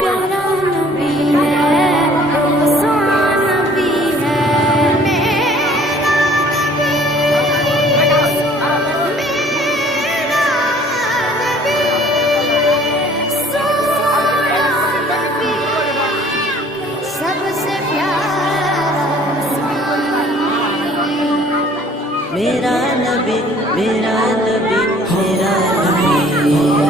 प्यारा नबी है, सोना नबी है, मेरा नबी, मेरा नबी, सोना नबी, सबसे प्यारा मेरा नबी मेरा नबी मेरा नबी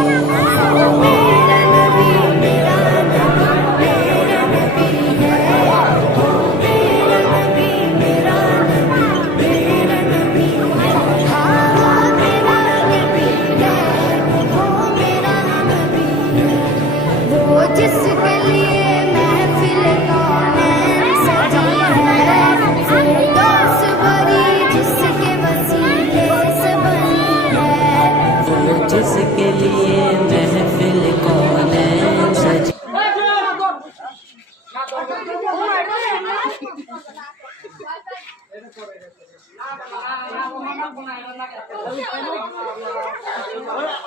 जिसके लिए महफिल कौन सजी है, फिरदौस भरी जिसके वसीले से बनी है, वो जिसके लिए महफिल कौन सजी।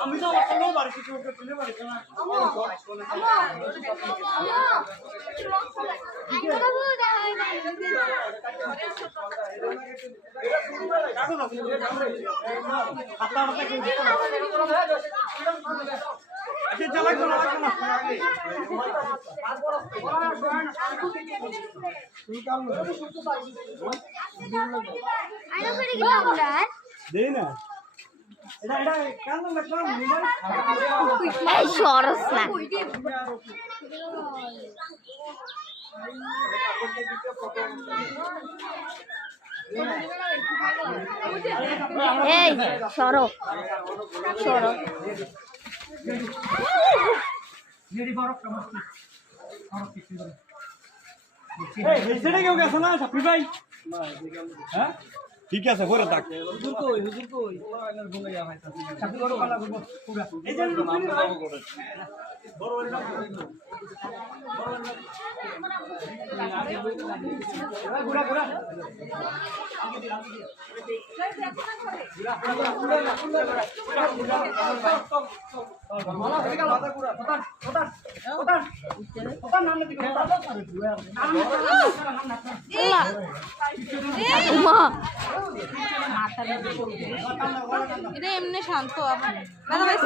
আমি তো বাড়ি কিছু তুলে বাড়ি না দেই না এটা এটা কেন লাগবে মোবাইল এই সরস না এই সরো সরো নেড়ি বরফ কামস্তি বরফ কিছু করে এই হেসেটা কেউ গেছে না সাপি ভাই হ্যাঁ ঠিক আছে পরে থাক হুজুর কই এনার ঘুমে যা ভাই সাপি করো পালা করব পুরা এই যে বড় বড় ঘুরা ঘুরা এটা এমনি শান্ত ব্যথা পাইছ